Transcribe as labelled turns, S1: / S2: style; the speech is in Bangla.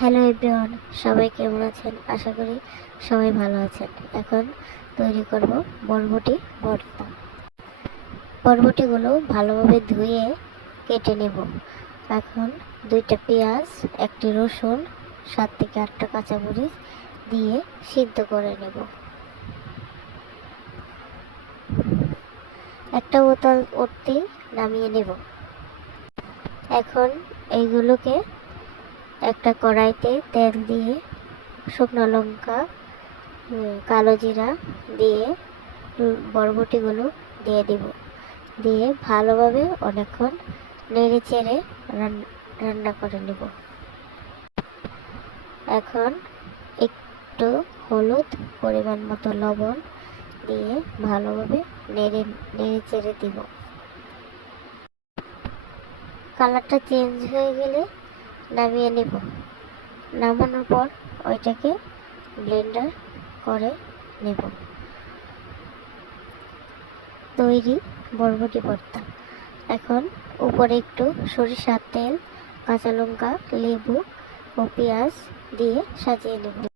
S1: হ্যালো এভরিওয়ান, সবাই কেমন আছেন? আশা করি সবাই ভালো আছেন। এখন তৈরি করব বরবটি ভর্তা। বরবটিগুলো ভালোভাবে ধুয়ে কেটে নেব। এখন দুইটা পেঁয়াজ, একটি রসুন, সাত থেকে আটটা কাঁচামরিচ দিয়ে সিদ্ধ করে নেব। একটা বোতল উঠতেই নামিয়ে নেব। এখন এইগুলোকে একটা কড়াইতে তেল দিয়ে, শুকনো লঙ্কা কালো জিরা দিয়ে বরবটিগুলো দিয়ে দিব। দিয়ে ভালোভাবে অনেকক্ষণ নেড়ে চেড়ে রান্না করে নেব। এখন একটু হলুদ পরিমাণ মতো লবণ দিয়ে ভালোভাবে নেড়ে নেড়ে চেড়ে দিব। কালারটা চেঞ্জ হয়ে গেলে নামিয়ে নেব। নামানোর পর ওইটাকে ব্লেন্ডার করে নেব। তৈরি বরবটি ভর্তা এখন উপরে একটু সরিষার তেল, কাঁচা লঙ্কা, লেবু ও পেঁয়াজ দিয়ে সাজিয়ে নেব।